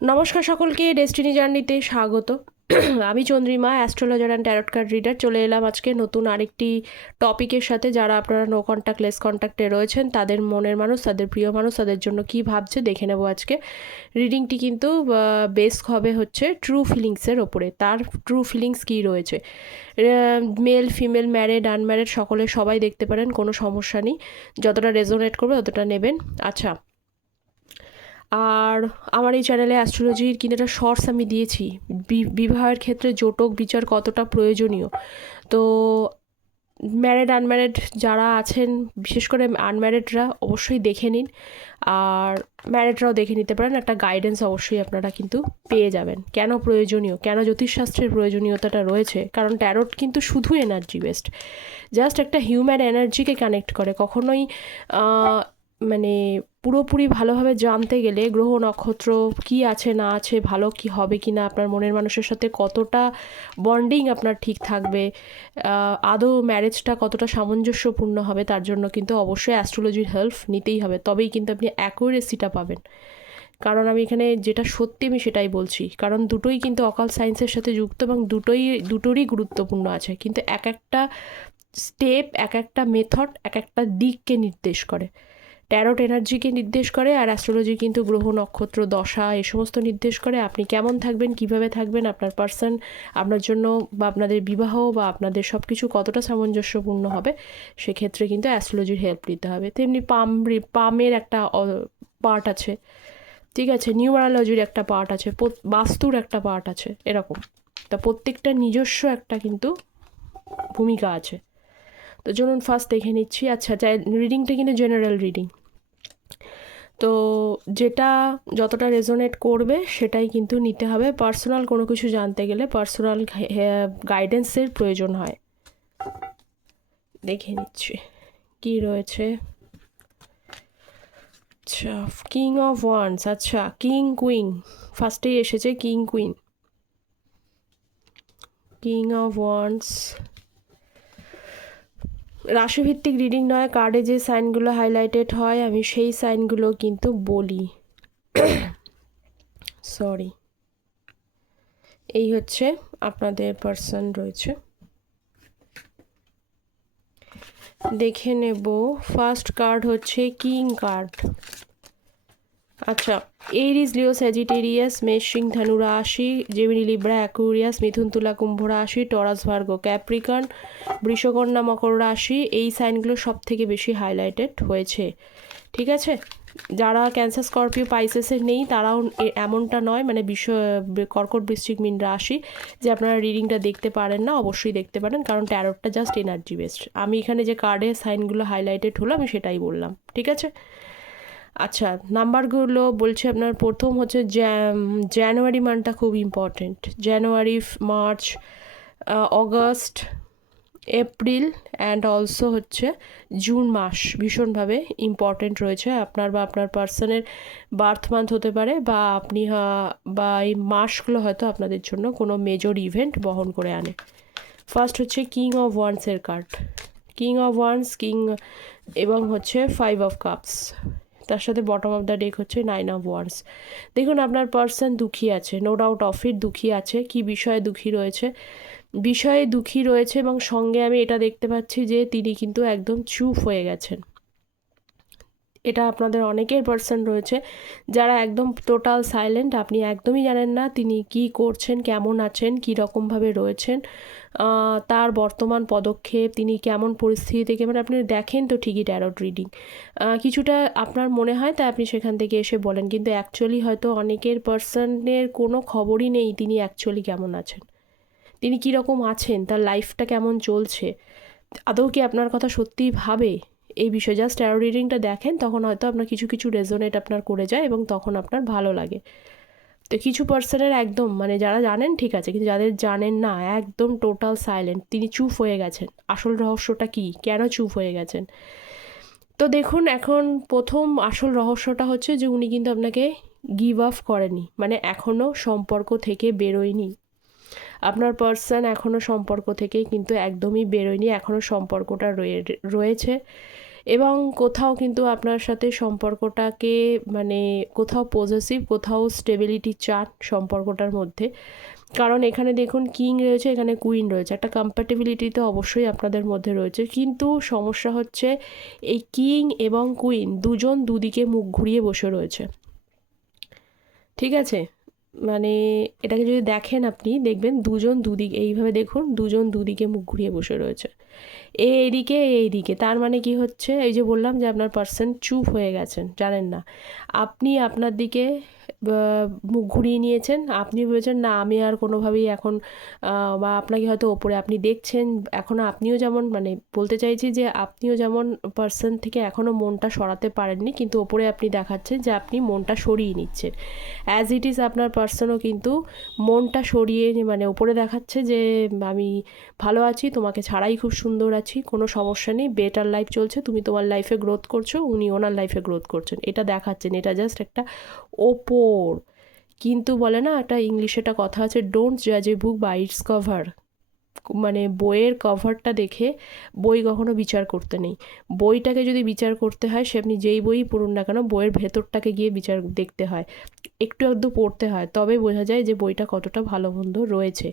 নমস্কার সকলকে ডেস্টিনি জার্নিতে স্বাগত। আমি Chandrima astrologer and tarot card reader চলে এলাম আজকে নতুন আরেকটি টপিকের সাথে। যারা আপনারা নো কন্ট্যাক্ট লেস কন্ট্যাক্টে রয়েছেন, তাদের মনের মানুষ, তাদের প্রিয় মানুষ, তাদের জন্য কি ভাবছে দেখে নেব আজকে। রিডিংটি কিন্তু বেস হবে হচ্ছে? ট্রু ফিলিংসের ওপরে। তার ট্রু ফিলিংস কী রয়েছে? মেল ফিমেল ম্যারেড আনম্যারেড সকলে সবাই দেখতে পারেন, কোনো সমস্যা নেই। যতটা রেজোনেট করবে, ততটা নেবেন। আচ্ছা আর আমার এই চ্যানেলে অ্যাস্ট্রোলজির কিন্তু একটা শর্টস আমি দিয়েছি। বিবাহের ক্ষেত্রে জোটক বিচার কতটা প্রয়োজনীয়? তো ম্যারেড আনম্যারেড যারা আছেন, বিশেষ করে আনম্যারেডরা অবশ্যই দেখে নিন। আর ম্যারেডরাও দেখে নিতে পারেন। একটা গাইডেন্স অবশ্যই আপনারা কিন্তু পেয়ে যাবেন। কেন প্রয়োজনীয়? কেন জ্যোতিষশাস্ত্রের প্রয়োজনীয়তাটা রয়েছে? কারণ ট্যারোট কিন্তু শুধু এনার্জি বেস্ট জাস্ট একটা হিউম্যান এনার্জিকে কানেক্ট করে। কখনোই মানে পুরোপুরি ভালোভাবে জানতে গেলে গ্রহ নক্ষত্র কি আছে, না আছে, ভালো কি হবে কি না আপনার মনের মানুষের সাথে কতটা বন্ডিং আপনার ঠিক থাকবে আদৌ ম্যারেজটা কতটা সামঞ্জস্যপূর্ণ হবে, তার জন্য কিন্তু অবশ্যই অ্যাস্ট্রোলজির হেল্প নিতেই হবে। তবেই কিন্তু আপনি অ্যাকুরেসিটা পাবেন। কারণ আমি এখানে যেটা সত্যি আমি সেটাই বলছি, কারণ দুটোই কিন্তু অকাল সায়েন্সের সাথে যুক্ত এবং দুটোই, দুটোরই গুরুত্বপূর্ণ আছে। কিন্তু এক একটা স্টেপ এক একটা মেথড এক একটা দিককে নির্দেশ করে। ট্যারোট এনার্জিকে নির্দেশ করে আর অ্যাস্ট্রোলজি কিন্তু গ্রহ, নক্ষত্র, দশা, এ সমস্ত নির্দেশ করে। আপনি কেমন থাকবেন, কীভাবে থাকবেন, আপনার পার্সন আপনার জন্য বা আপনাদের বিবাহ বা আপনাদের সব কিছু কতটা সামঞ্জস্যপূর্ণ হবে, সেক্ষেত্রে কিন্তু অ্যাস্ট্রোলজির হেল্প নিতে হবে। তেমনি পাম পামের একটা পার্ট আছে, ঠিক আছে? নিউমারোলজির একটা পার্ট আছে বাস্তুর একটা পার্ট আছে, এরকম। তা প্রত্যেকটা নিজস্ব একটা কিন্তু ভূমিকা আছে। তো চলুন ফার্স্ট দেখে নিচ্ছি। আচ্ছা রিডিংটা কিন্তু জেনারেল রিডিং তো যেটা যতটা রেজোনেট করবে সেটাই কিন্তু নিতে হবে। পার্সোনাল কোনো কিছু জানতে গেলে পার্সোনাল গাইডেন্সের প্রয়োজন হয়। দেখে নিচ্ছি। কি রয়েছে? আচ্ছা কিং অফ ওয়ান্স আচ্ছা কিং কুইন ফার্স্টেই এসেছে king queen king of wands রাশিভিত্তিক reading নয় কার্ডে যে সাইনগুলো হাইলাইটেড হয়, আমি সেই সাইনগুলো কিন্তু বলি। সরি এই হচ্ছে আপনাদের পার্সন রয়েছে। দেখে নেব ফার্স্ট কার্ড হচ্ছে কিং কার্ড আচ্ছা এরিস লিও স্যাজিটেরিয়াস মেষ সিং ধনু রাশি জেমিনি লিব্রা অ্যাকুরিয়াস মিথুন তুলা কুম্ভ রাশি টরাস ভার্গ ক্যাপ্রিকন বৃষকন্যা মকর রাশি এই সাইনগুলো সব থেকে বেশি হাইলাইটেড হয়েছে। ঠিক আছে? যারা ক্যান্সার স্করপিও পাইসেসের নেই, তারাও এমনটা নয় মানে বিশ্ব কর্কট বৃশ্চিক মিন রাশি, যে আপনারা রিডিংটা দেখতে পারেন না, অবশ্যই দেখতে পারেন, কারণ ট্যারোটটা জাস্ট এনার্জি বেসড আমি এখানে যে কার্ডে সাইনগুলো হাইলাইটেড হলো, আমি সেটাই বললাম। ঠিক আছে? আচ্ছা নাম্বারগুলো বলছে আপনার। প্রথম হচ্ছে জানুয়ারি মান্থটা খুব important January, March August, April and also হচ্ছে জুন মাস ভীষণভাবে ইম্পর্টেন্ট রয়েছে। আপনার বা আপনার পার্সনের বার্থ মান্থ হতে পারে বা আপনি বা এই মাসগুলো হয়তো আপনাদের জন্য কোনো মেজর ইভেন্ট বহন করে আনে। ফার্স্ট হচ্ছে king of ওয়ান্সের card king of wands king এবং হচ্ছে ফাইভ অফ কাপস তার সাথে বটম অফ দ্য ডেক হচ্ছে নাইন অফ ওয়ার্স দেখুন, আপনার পার্সন দুঃখী আছে নো ডাউট অফ ইট দুঃখী আছে। কি বিষয়ে দুঃখী রয়েছে? বিষয়ে দুঃখী রয়েছে এবং সঙ্গে আমি এটা দেখতে পাচ্ছি যে তিনি কিন্তু একদম চুপ হয়ে গেছেন। এটা আপনাদের অনেকের পার্সন রয়েছে, যারা একদম টোটাল সাইলেন্ট আপনি একদমই জানেন না তিনি কি করছেন, কেমন আছেন কী রকমভাবে রয়েছেন। তার বর্তমান পদক্ষেপ, তিনি কেমন পরিস্থিতি থেকে মানে আপনি দেখেন তো ঠিকই ট্যারট রিডিং কিছুটা আপনার মনে হয়, তাই আপনি সেখান থেকে এসে বলেন। কিন্তু অ্যাকচুয়ালি হয়তো অনেকের পার্সনের কোনো খবরই নেই, তিনি অ্যাকচুয়ালি কেমন আছেন? তিনি কীরকম আছেন? তার লাইফটা কেমন চলছে? আদৌ কি আপনার কথা সত্যিই ভাবে? এই বিষয়ে জাস্ট ট্যারো রিডিংটা দেখেন, তখন হয়তো আপনার কিছু কিছু রেজোনেট আপনার করে যায় এবং তখন আপনার ভালো লাগে। তো কিছু পার্সনের একদম মানে যারা জানেন ঠিক আছে, কিন্তু যাদের জানেন না, একদম টোটাল সাইলেন্ট তিনি চুপ হয়ে গেছেন। আসল রহস্যটা কি? কেন চুপ হয়ে গেছেন? তো দেখুন, এখন প্রথম আসল রহস্যটা হচ্ছে যে, উনি কিন্তু আপনাকে গিভ আপ করেনি মানে এখনও সম্পর্ক থেকে বেরোয়নি। আপনার পার্সন এখনও সম্পর্ক থেকে কিন্তু একদমই বেরোয়নি এখনও সম্পর্কটা রয়ে, রয়েছে। এবং কোথাও কিন্তু আপনার সাথে সম্পর্কটাকে মানে কোথাও পজেসিভ কোথাও স্টেবিলিটি চান সম্পর্কটার মধ্যে। কারণ এখানে দেখুন কিং রয়েছে, এখানে কুইন রয়েছে। একটা কম্প্যাটেবিলিটি তো অবশ্যই আপনাদের মধ্যে রয়েছে। কিন্তু সমস্যা হচ্ছে এই কিং এবং কুইন দুজন দুদিকে মুখ ঘুরিয়ে বসে রয়েছে। ঠিক আছে? মানে এটাকে যদি দেখেন আপনি, দেখবেন দুজন দুদিকে, এইভাবে দেখুন দুজন দুদিকে মুখ ঘুরিয়ে বসে রয়েছে। এইদিকে এইদিকে তার মানে কি হচ্ছে? এই যে বললাম যে আপনার পার্সন চুপ হয়ে গেছেন, জানেন না। আপনি আপনার দিকে মুখ ঘুরিয়ে নিয়েছেন। আপনি ভেবেছেন, না, আমি আর কোনোভাবেই এখন বা আপনাকে হয়তো ওপরে আপনি দেখছেন। এখনও আপনিও যেমন মানে বলতে চাইছি যে আপনিও যেমন পার্সন থেকে এখনও মনটা সরাতে পারেননি, কিন্তু ওপরে আপনি দেখাচ্ছেন যে আপনি মনটা সরিয়ে নিচ্ছেন। অ্যাজ ইট ইজ আপনার পার্সনও কিন্তু মনটা সরিয়ে মানে ওপরে দেখাচ্ছে যে, আমি ভালো আছি, তোমাকে ছাড়াই খুব সুন্দর আছি। কোনো সমস্যা নেই। বেটার লাইফ চলছে, তুমি তোমার লাইফে গ্রোথ করছ, উনি ওনার লাইফে গ্রোথ করছেন। এটা দেখাচ্ছেন, এটা জাস্ট একটা ওপর। কিন্তু বলে না, একটা ইংলিশে একটা কথা আছে ডোন্ট জাজ a book by its cover মানে বইয়ের কভারটা দেখে বই কখনো বিচার করতে নেই। বইটাকে যদি বিচার করতে হয়, সে আপনি যেই বই পড়ুন না কেন, বইয়ের ভেতরটাকে গিয়ে বিচার দেখতে হয়। একটু একটু পড়তে হয়, তবে বোঝা যায় যে বইটা কতটা ভালো মন্দ রয়েছে।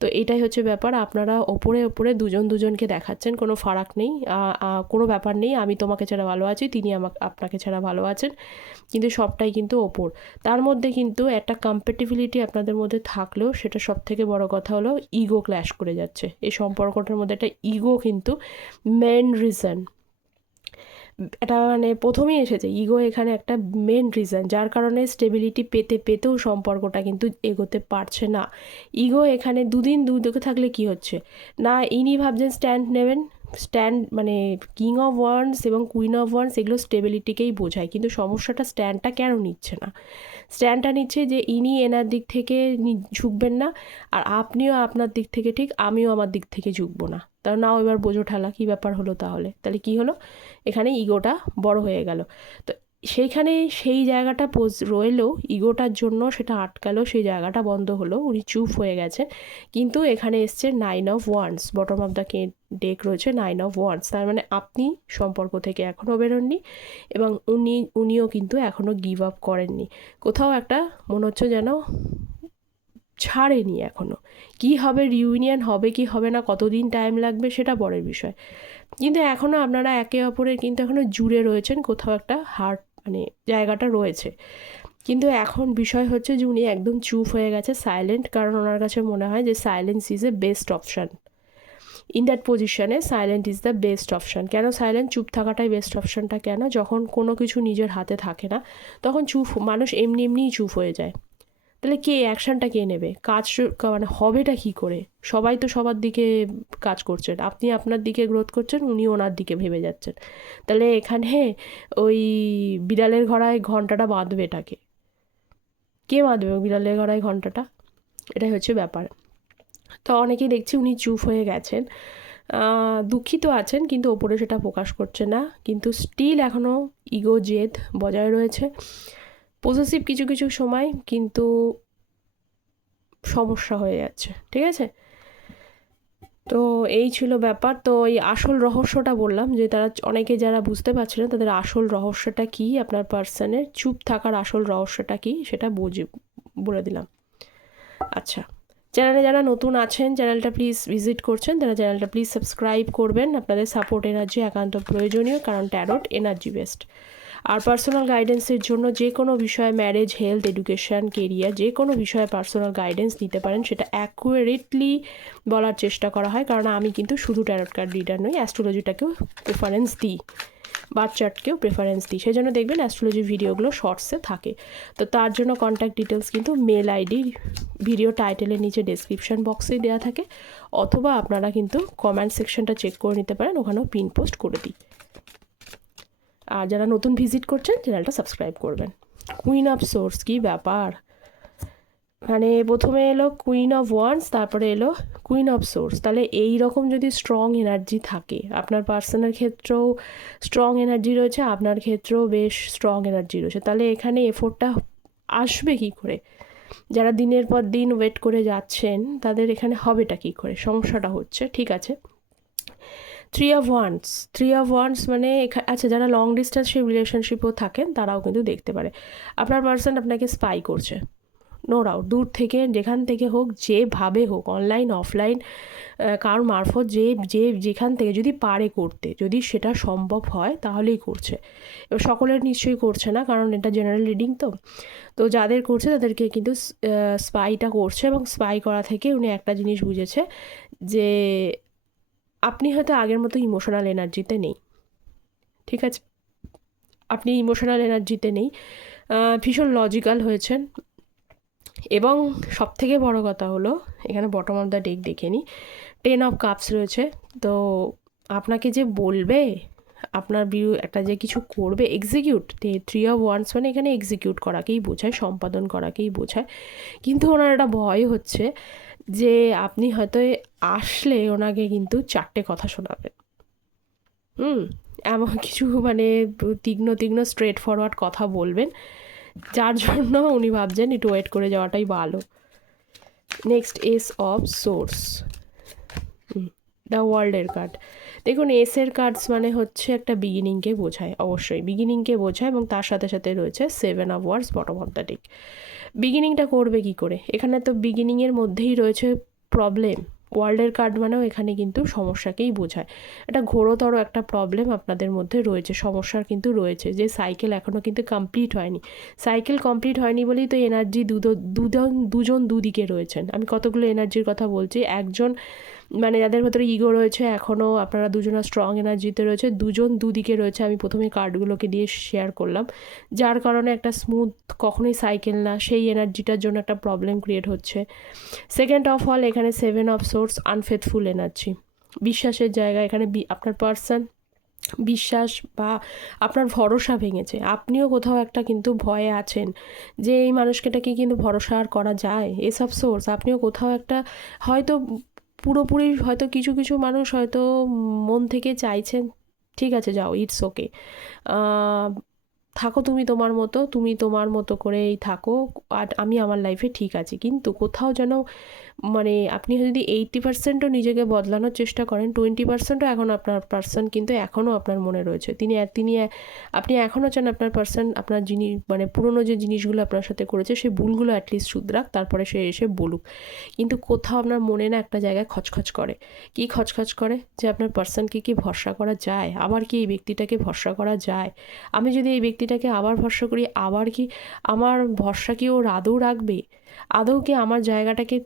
তো এটাই হচ্ছে ব্যাপার, আপনারা ওপরে ওপরে দুজন দুজনকে দেখাচ্ছেন, কোনো ফারাক নেই কোনো ব্যাপার নেই, আমি তোমাকে ছাড়া ভালো আছি, তিনি আমাকে, আপনাকে ছাড়া ভালো আছেন, কিন্তু সবটাই কিন্তু ওপর। তার মধ্যে কিন্তু একটা কম্পেটিবিলিটি আপনাদের মধ্যে থাকলেও সেটা সব থেকে বড় কথা হলো ইগো ক্ল্যাশ করে যাচ্ছে। এই সম্পর্কটার মধ্যে একটা ইগো কিন্তু মেন রিজন এটা মানে প্রথমেই এসেছে ইগো এখানে একটা মেন রিজন যার কারণে স্টেবিলিটি পেতে পেতেও সম্পর্কটা কিন্তু এগোতে পারছে না। ইগো এখানে দুদিন দুদিকে থাকলে কি হচ্ছে? না, ইনি ভাবছেন স্ট্যান্ড নেবেন স্ট্যান্ড মানে কিং অফ ওয়ান্স এবং কুইন অফ ওয়ান্স এগুলো স্টেবিলিটিকেই বোঝায়। কিন্তু সমস্যাটা স্ট্যান্ডটা কেন নিচ্ছে না? স্ট্যান্ডটা নিচ্ছে যে ইনি এনার দিক থেকে ঝুঁকবেন না, আর আপনিও আপনার দিক থেকে ঠিক, আমিও আমার দিক থেকে ঝুঁকবো না। তার নাও এবার বোঝো ঠালা, কী ব্যাপার হলো তাহলে? তাহলে কি হলো? এখানে ইগোটা বড় হয়ে গেল। তো সেইখানে সেই জায়গাটা পোজ রইলেও ইগোটার জন্য সেটা আটকালো, সেই জায়গাটা বন্ধ হলো, উনি চুপ হয়ে গেছে। কিন্তু এখানে এসছে nine of wands bottom of the K deck রয়েছে নাইন অফ ওয়ান্স তার মানে আপনি সম্পর্ক থেকে এখনও বেরোননি এবং উনি, উনিও কিন্তু এখনও গিভ আপ করেননি। কোথাও একটা মনে হচ্ছে যেন ছাড়েনি এখনও। কি হবে রিউনিয়ন হবে কি হবে না, কতদিন টাইম লাগবে সেটা পরের বিষয়। কিন্তু এখনও আপনারা একে অপরের কিন্তু এখনও জুড়ে রয়েছেন, কোথাও একটা হার্ট মানে জায়গাটা রয়েছে। কিন্তু এখন বিষয় হচ্ছে যে উনি একদম চুপ হয়ে গেছে সাইলেন্ট কারণ ওনার কাছে মনে হয় যে silence is a best option in that পজিশনে silent is the best option কেন সাইলেন্ট চুপ থাকাটাই বেস্ট অপশানটা কেন? যখন কোনো কিছু নিজের হাতে থাকে না, তখন চুপ, মানুষ এমনি এমনিই চুপ হয়ে যায়। তাহলে কে অ্যাকশানটা কে নেবে? কাজ মানে হবেটা কী করে? সবাই তো সবার দিকে কাজ করছেন। আপনি আপনার দিকে গ্রোথ করছেন, উনি ওনার দিকে ভেবে যাচ্ছেন। তাহলে এখানে ওই বিড়ালের ঘোড়ায় ঘন্টাটা বাঁধবে এটাকে। কে বাঁধবে বিড়ালের ঘোড়ায় ঘন্টাটা? এটাই হচ্ছে ব্যাপার। তো অনেকেই দেখছি উনি চুপ হয়ে গেছেন। দুঃখিত আছেন, কিন্তু ওপরে সেটা প্রকাশ করছে না। কিন্তু স্টিল এখনও ইগো জেদ বজায় রয়েছে। পজিটিভ কিছু কিছু সময় কিন্তু সমস্যা হয়ে যাচ্ছে, ঠিক আছে? তো এই ছিল ব্যাপার। তো এই আসল রহস্যটা বললাম যে, তারা অনেকে যারা বুঝতে পারছে না, তাদের আসল রহস্যটা কী? আপনার পার্সনের চুপ থাকার আসল রহস্যটা কী? সেটা বুঝে, বলে দিলাম। আচ্ছা চ্যানেলে যারা নতুন আছেন চ্যানেলটা প্লিজ ভিজিট করছেন, তারা চ্যানেলটা প্লিজ সাবস্ক্রাইব করবেন। আপনাদের সাপোর্ট এনার্জি একান্ত প্রয়োজনীয়, কারণ ট্যারোট এনার্জি বেস্ট আর পার্সোনাল গাইডেন্সের জন্য যে কোনো বিষয়ে ম্যারেজ হেলথ এডুকেশান কেরিয়ার যে কোনো বিষয়ে পার্সোনাল গাইডেন্স নিতে পারেন, সেটা অ্যাকুরেটলি বলার চেষ্টা করা হয়। কারণ আমি কিন্তু শুধু ট্যারট কার্ড রিডার নই অ্যাস্ট্রোলজিটাকেও প্রেফারেন্স দিই বাচ্চাটকেও প্রেফারেন্স দিই। সেই জন্য দেখবেন অ্যাস্ট্রোলজি ভিডিওগুলো শর্টসে থাকে। তো তার জন্য কন্ট্যাক্ট ডিটেলস কিন্তু মেল আইডি ভিডিও টাইটেলের নিচে ডেসক্রিপশন বক্সেই দেওয়া থাকে। অথবা আপনারা কিন্তু কমেন্ট সেকশনটা চেক করে নিতে পারেন, ওখানেও পিন পোস্ট করে দিই। আর যারা নতুন ভিজিট করছেন, চ্যানেলটা সাবস্ক্রাইব করবেন। কুইন অফ সোর্স কী ব্যাপার? মানে প্রথমে এলো কুইন অফ ওয়ান্স তারপরে এলো কুইন অফ সোর্স তাহলে এই রকম যদি স্ট্রং এনার্জি থাকে, আপনার পার্সনের ক্ষেত্রেও স্ট্রং এনার্জি রয়েছে, আপনার ক্ষেত্রেও বেশ স্ট্রং এনার্জি রয়েছে। তাহলে এখানে এফোর্টটা আসবে কি করে? যারা দিনের পর দিন ওয়েট করে যাচ্ছেন, তাদের এখানে হবেটা কী করে? সমস্যাটা হচ্ছে, ঠিক আছে? Three of wands three of wands মানে আচ্ছা যারা লং ডিস্টেন্স রিলেশনশিপও থাকেন, তারাও কিন্তু দেখতে পারে। আপনার পার্সন আপনাকে স্পাই করছে। নো ডাউট দূর থেকে, যেখান থেকে হোক, যেভাবে হোক অনলাইন অফলাইন কার মারফত যে যে, যেখান থেকে যদি পারে করতে, যদি সেটা সম্ভব হয়, তাহলেই করছে। এবার সকলের নিশ্চয়ই করছে না, কারণ এটা জেনারেল রিডিং তো। তো যাদের করছে, তাদেরকে কিন্তু স্পাইটা করছে এবং স্পাই করা থেকে উনি একটা জিনিস বুঝেছে যে আপনি হয়তো আগের মতো ইমোশনাল এনার্জিতে নেই। ঠিক আছে? আপনি ইমোশনাল এনার্জিতে নেই। ভীষণ লজিক্যাল হয়েছেন। এবং সব থেকে বড়ো কথা হলো, এখানে বটম অফ দ্য ডেক দেখে নিই টেন অফ কাপস রয়েছে। তো আপনাকে যে বলবে আপনার বিউ একটা যে কিছু করবে এক্সিকিউট থ্রি অফ ওয়ান্স মানে এখানে এক্সিকিউট করাকেই বোঝায়, সম্পাদন করাকেই বোঝায়। কিন্তু ওনার একটা ভয় হচ্ছে যে আপনি হয়তো আসলে ওনাকে কিন্তু চারটে কথা শোনাবেন। হুম, এমন কিছু মানে তীক্ষ্ণ তীক্ষ্ণ স্ট্রেট ফরওয়ার্ড কথা বলবেন। যার জন্য উনি ভাবছেন একটু ওয়েট করে যাওয়াটাই ভালো। Next ace of swords the ওয়ার্ল্ডের কার্ড দেখুন এসের কার্ডস মানে হচ্ছে একটা বিগিনিংকে বোঝায়, অবশ্যই। বিগিনিংকে বোঝায় এবং তার সাথে সাথে রয়েছে seven of swords bottom of the deck বিগিনিংটা করবে কি করে? এখানে তো বিগিনিংয়ের মধ্যেই রয়েছে প্রবলেম ওয়ার্ল্ডের কার্ড মানেও এখানে কিন্তু সমস্যাকেই বোঝায়। একটা ঘোরতর একটা প্রবলেম আপনাদের মধ্যে রয়েছে, সমস্যার কিন্তু রয়েছে যে সাইকেল এখনও কিন্তু কমপ্লিট হয়নি। সাইকেল কমপ্লিট হয়নি বলেই তো এনার্জি দুজন দুজন দুদিকে রয়েছেন। আমি কতগুলো এনার্জির কথা বলছি? একজন মানে যাদের ভেতরে ইগো রয়েছে এখনও আপনারা দুজনা স্ট্রং এনার্জিতে রয়েছে, দুজন দুদিকে রয়েছে, আমি প্রথমে কার্ডগুলোকে দিয়ে শেয়ার করলাম। যার কারণে একটা স্মুথ কখনোই সাইকেল না, সেই এনার্জিটার জন্য একটা প্রবলেম ক্রিয়েট হচ্ছে। সেকেন্ড অফ অল এখানে seven of swords unfaithful energy বিশ্বাসের জায়গা, এখানে আপনার পার্সন বিশ্বাস বা আপনার ভরসা ভেঙেছে। আপনিও কোথাও একটা কিন্তু ভয়ে আছেন যে এই মানুষকেটাকে কিন্তু ভরসা আর করা যায়, এসব সোর্স আপনিও কোথাও একটা হয়তো পুরোপুরি হয়তো কিছু কিছু মানুষ হয়তো মন থেকে চাইছেন, ঠিক আছে, যাও ইটস ওকে থাকো তুমি তোমার মতো, তুমি তোমার মতো করেই থাকো, আর আমি আমার লাইফে ঠিক আছি। কিন্তু কোথাও যেন মানে আপনি যদি এইটটি পার্সেন্টও নিজেকে বদলানোর চেষ্টা করেন টোয়েন্টি পার্সেন্টও এখন আপনার পার্সন কিন্তু এখনও আপনার মনে রয়েছে। তিনি তিনি আপনি এখনও চান আপনার পার্সন আপনার জিনিস মানে পুরনো যে জিনিসগুলো আপনার সাথে করেছে, সেই ভুলগুলো অ্যাটলিস্ট শুধরাক, তারপরে সে এসে বলুক। কিন্তু কোথাও আপনার মনে না একটা জায়গায় খচখচ করে। কি খচখচ করে? যে আপনার পার্সনকে কি ভরসা করা যায়? আবার কি এই ব্যক্তিটাকে ভরসা করা যায়? আমি যদি এই ব্যক্তিটাকে আবার ভরসা করি, আবার কি আমার ভরসা কি ও আদৌ রাখবে? আদৌ কি আমার জায়গাটাকে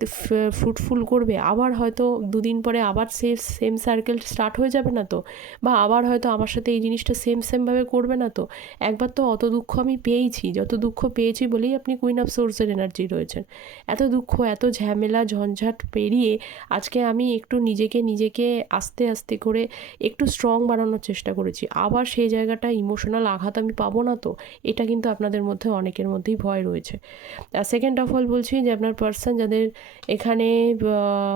ফ্রুটফুল করবে? আবার হয়তো দুদিন পরে আবার সে সেম সার্কেল স্টার্ট হয়ে যাবে না তো? বা আবার হয়তো আমার সাথে এই জিনিসটা সেম সেমভাবে করবে না তো? একবার তো অত দুঃখ আমি পেয়েছি যত দুঃখ পেয়েছি বলেই আপনি কুইন অফ সোর্সের এনার্জি রয়েছেন। এত দুঃখ, এত ঝামেলা, ঝঞ্ঝাট পেরিয়ে আজকে আমি একটু নিজেকে নিজেকে আস্তে আস্তে করে একটু স্ট্রং বানানোর চেষ্টা করেছি। আবার সেই জায়গাটা ইমোশনাল আঘাত আমি পাবো না তো? এটা কিন্তু আপনাদের মধ্যে অনেকের মধ্যেই ভয় রয়েছে। সেকেন্ড অফ অল বলছি যে আপনার পার্সন যাদের এখানে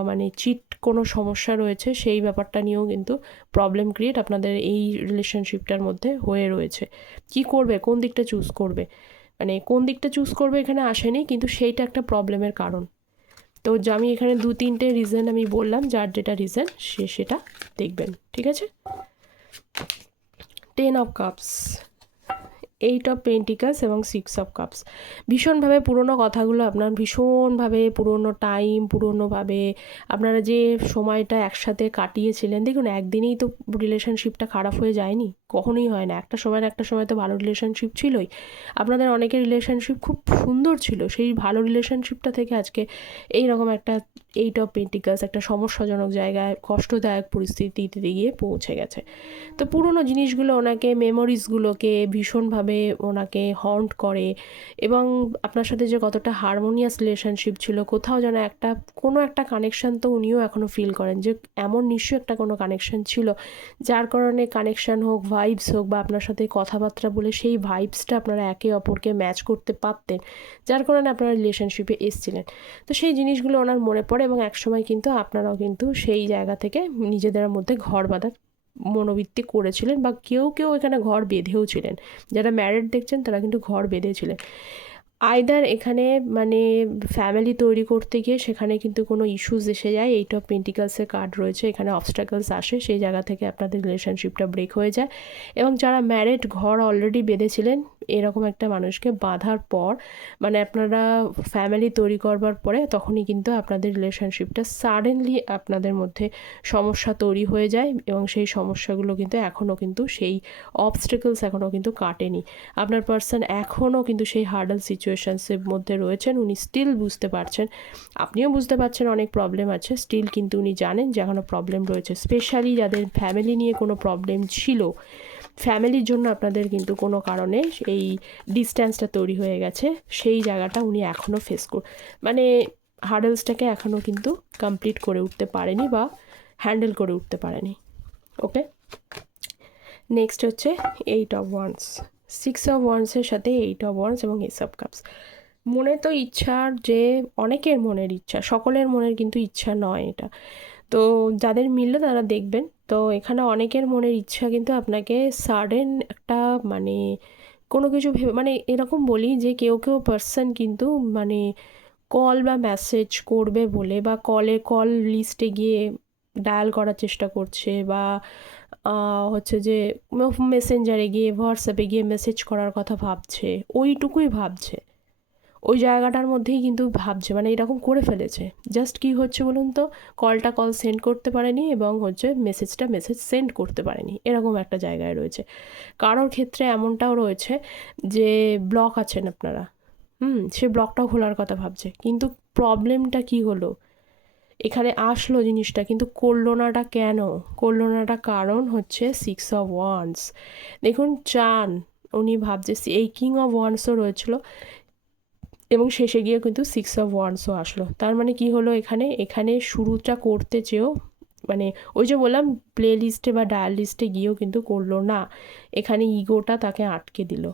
মানে চিট কোনো সমস্যা রয়েছে, সেই ব্যাপারটা নিয়েও কিন্তু প্রবলেম ক্রিয়েট আপনাদের এই রিলেশনশিপটার মধ্যে হয়ে রয়েছে। কি করবে? কোন দিকটা চুজ করবে? মানে কোন দিকটা চুজ করবে এখানে আসেনি, কিন্তু সেইটা একটা প্রবলেমের কারণ। তো আমি এখানে দু, তিনটে রিজন আমি বললাম, যার যেটা রিজন সে সেটা দেখবেন, ঠিক আছে? Ten of cups eight of pentacles এবং সিক্স অফ কাপস ভীষণভাবে পুরনো কথাগুলো আপনার ভীষণভাবে পুরনো টাইম পুরনোভাবে আপনারা যে সময়টা একসাথে কাটিয়েছিলেন, দেখুন একদিনেই তো রিলেশনশিপটা খারাপ হয়ে যায়নি। কখনোই হয় না। একটা সময় না একটা সময় তো ভালো রিলেশনশিপ ছিলই। আপনাদের অনেকের রিলেশনশিপ খুব সুন্দর ছিল। সেই ভালো রিলেশনশিপটা থেকে আজকে এই রকম একটা এইট অফ পেন্টিকাস একটা সমস্যাজনক জায়গায়, কষ্টদায়ক পরিস্থিতিতে গিয়ে পৌঁছে গেছে। তো পুরনো জিনিসগুলো ওনাকে মেমোরিজগুলোকে ভীষণভাবে ওনাকে হন্ট করে এবং আপনার সাথে যে কতটা হারমোনিয়াস রিলেশনশিপ ছিল, কোথাও যেন একটা, কোনো একটা কানেকশান তো উনিও এখনও ফিল করেন যে এমন নিশ্চয়ই একটা কোনো কানেকশান ছিল, যার কারণে কানেকশান হোক ভাইবস হোক বা আপনার সাথে কথাবার্তা বলে সেই ভাইবসটা আপনারা একে অপরকে ম্যাচ করতে পারতেন, যার কারণে আপনারা রিলেশনশিপে এসছিলেন। তো সেই জিনিসগুলো ওনার মনে পড়ে এবং একসময় কিন্তু আপনারাও কিন্তু সেই জায়গা থেকে নিজেদের মধ্যে ঘর বাঁধার মনোবৃত্তি করেছিলেন বা কেউ কেউ এখানে ঘর বেঁধেও ছিলেন। যারা ম্যারেড দেখছেন তারা কিন্তু ঘর বেঁধেছিলেন। আইদার এখানে মানে ফ্যামিলি তৈরি করতে গিয়ে সেখানে কিন্তু কোনো ইস্যুস এসে যায়। এইট অফ পেন্টিকালসের কার্ড রয়েছে। এখানে অবস্টাকলস আসে। সেই জায়গা থেকে আপনাদের রিলেশনশিপটা ব্রেক হয়ে যায়। এবং যারা ম্যারেড ঘর অলরেডি বেঁধেছিলেন, এরকম একটা মানুষকে বাঁধার পর মানে আপনারা ফ্যামিলি তৈরি করবার পরে তখনই কিন্তু আপনাদের রিলেশনশিপটা সাডেনলি আপনাদের মধ্যে সমস্যা তৈরি হয়ে যায় এবং সেই সমস্যাগুলো কিন্তু এখনও কিন্তু সেই অবস্টেকলস এখনও কিন্তু কাটেনি। আপনার পার্সন এখনও কিন্তু সেই হার্ডাল সিচুয়েশানসের মধ্যে রয়েছেন, উনি স্টিল বুঝতে পারছেন। আপনিও বুঝতে পারছেন অনেক প্রবলেম আছে স্টিল কিন্তু উনি জানেন যে এখনও প্রবলেম রয়েছে। স্পেশালি যাদের ফ্যামিলি নিয়ে কোনো প্রবলেম ছিল ফ্যামিলির জন্য আপনাদের কিন্তু কোনো কারণে এই ডিস্ট্যান্সটা তৈরি হয়ে গেছে, সেই জায়গাটা উনি এখনও ফেস কর মানে হার্ডেলসটাকে এখনও কিন্তু কমপ্লিট করে উঠতে পারেনি বা হ্যান্ডেল করে উঠতে পারেনি। ওকে নেক্সট হচ্ছে eight of wands six of ওয়ান্সের সাথে এইট অফ ওয়ান্স এবং এস অফ কাপস মনে তো ইচ্ছার যে, অনেকের মনের ইচ্ছা, সকলের মনের কিন্তু ইচ্ছা নয় এটা। তো যাদের মিললে তারা দেখবেন। তো এখানে অনেকের মনের ইচ্ছা কিন্তু আপনাকে সাডেন একটা মানে কোনো কিছু ভেবে মানে এরকম বলি যে কেউ কেউ পার্সন কিন্তু মানে কল বা মেসেজ করবে বলে বা কলে কল লিস্টে গিয়ে ডায়াল করার চেষ্টা করছে বা হচ্ছে যে মেসেঞ্জারে গিয়ে হোয়াটসঅ্যাপে গিয়ে মেসেজ করার কথা ভাবছে, ওইটুকুই ভাবছে। ওই জায়গাটার মধ্যেই কিন্তু ভাবছে মানে এরকম করে ফেলেছে। জাস্ট কি হচ্ছে বলুন তো? কলটা কল সেন্ড করতে পারেনি এবং হচ্ছে মেসেজটা মেসেজ সেন্ড করতে পারেনি। এরকম একটা জায়গায় রয়েছে। কারোর ক্ষেত্রে এমনটাও রয়েছে যে ব্লক আছেন আপনারা। হুম, সে ব্লকটাও খোলার কথা ভাবছে। কিন্তু প্রবলেমটা কি হলো? এখানে আসলো জিনিসটা, কিন্তু করল নাটা কেন? করল নাটা কারণ হচ্ছে সিক্স অফ ওয়ান্স দেখুন, চান, উনি ভাবছে এই কিং অফ ওয়ান্সও রয়েছিল, এবং শেষে গিয়ে কিন্তু সিক্স অফ ওয়ান্সও আসলো। তার মানে কি হলো এখানে? এখানে শুরুটা করতে চেয়েও মানে ওই যে বললাম প্লে লিস্টে বা ডায়াল লিস্টে গিয়েও কিন্তু করল না। এখানে ইগোটা তাকে আটকে দিল।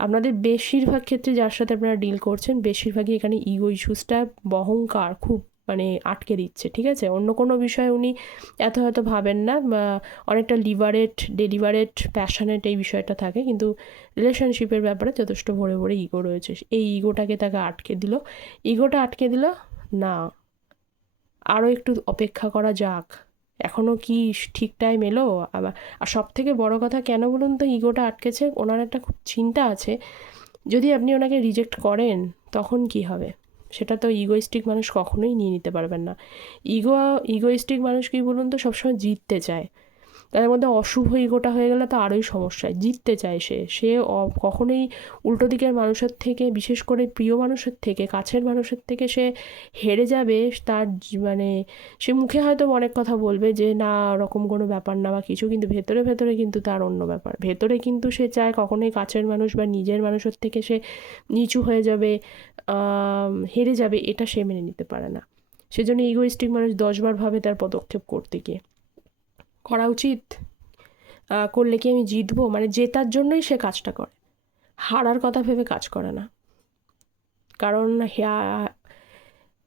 আপনাদের বেশিরভাগ ক্ষেত্রে যার সাথে আপনারা ডিল করছেন, বেশিরভাগই এখানে ইগো ইস্যুসটা বহংকার, খুব মানে আটকে দিচ্ছে, ঠিক আছে? অন্য কোনো বিষয়ে উনি এত হয়তো ভাবেন না অনেকটা লিভারেট, ডেলিভারেট, প্যাশনেট এই বিষয়টা থাকে, কিন্তু রিলেশনশিপের ব্যাপারে যথেষ্ট ভরে ভরে ইগো রয়েছে। এই ইগোটাকে তাকে আটকে দিল। ইগোটা আটকে দিল? না। আরও একটু অপেক্ষা করা যাক। এখনও কি ঠিক টাইম এলো? আবার, আর সব থেকে বড় কথা কেন বলুন তো, ইগোটা আটকেছে? ওনার একটা খুব চিন্তা আছে। যদি আপনি ওনাকে রিজেক্ট করেন, তখন কি হবে? সেটা তো ইগোইস্টিক মানুষ কখনোই নিয়ে নিতে পারবেন না। ইগো ইগোইস্টিক মানুষ কী বলুন তো সবসময় জিততে চায়। তাদের মধ্যে অশুভ ইগোটা হয়ে গেলে তো আরোই সমস্যায় জিততে চায় সে। সে কখনোই উল্টো দিকের মানুষের থেকে, বিশেষ করে প্রিয় মানুষের থেকে, কাছের মানুষের থেকে সে হেরে যাবে, তার মানে সে মুখে হয়তো অনেক কথা বলবে যে, না, ওরকম কোনো ব্যাপার না বা কিছু, কিন্তু ভেতরে ভেতরে কিন্তু তার অন্য ব্যাপার। ভেতরে কিন্তু সে চায় কখনোই কাছের মানুষ বা নিজের মানুষের থেকে সে নিচু হয়ে যাবে হেরে যাবে, এটা সে মেনে নিতে পারে না। সেজন্য ইগোইস্টিক মানুষ দশবার ভাবে তার পদক্ষেপ করতে গিয়ে। করা উচিত। করলে কি আমি জিতবো? মানে জেতার জন্যই সে কাজটা করে। হারার কথা ভেবে কাজ করে না। কারণ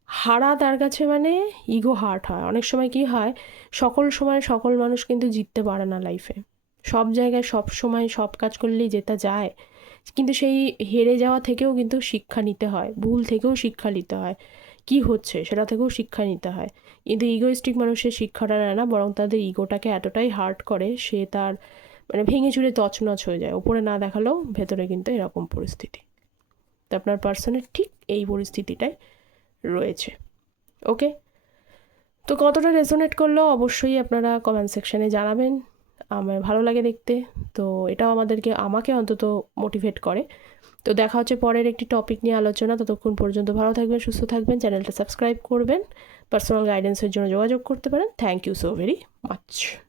হারা তার কাছে মানে ইগো হার্ট হয়। অনেক সময় কি হয়, সকল সময় সকল মানুষ কিন্তু জিততে পারে না লাইফে সব জায়গায় সব সময় সব কাজ করলেই জেতা যায়। কিন্তু সেই হেরে যাওয়া থেকেও কিন্তু শিক্ষা নিতে হয়, ভুল থেকেও শিক্ষা নিতে হয়। কি হচ্ছে সেটা থেকেও শিক্ষা নিতে হয়। কিন্তু ইগোইস্টিক মানুষের শিক্ষাটা নেয় না, বরং তাদের ইগোটাকে এতটাই হার্ট করে সে তার মানে ভেঙে চুরে তছনছ হয়ে যায়। ওপরে না দেখালেও ভেতরে কিন্তু এরকম পরিস্থিতি। তো আপনার পার্সনের ঠিক এই পরিস্থিতিটাই রয়েছে। ওকে তো কতটা রেজোনেট করল অবশ্যই আপনারা কমেন্ট সেকশানে জানাবেন। আমার ভালো লাগে দেখতে। তো এটাও আমাদেরকে, আমাকে অন্তত মোটিভেট করে। তো দেখা হচ্ছে পরের একটি টপিক নিয়ে আলোচনা। ততক্ষণ পর্যন্ত ভালো থাকবেন, সুস্থ থাকবেন, চ্যানেলটা সাবস্ক্রাইব করবেন। পার্সোনাল গাইডেন্সের জন্য যোগাযোগ করতে পারেন। Thank you so very much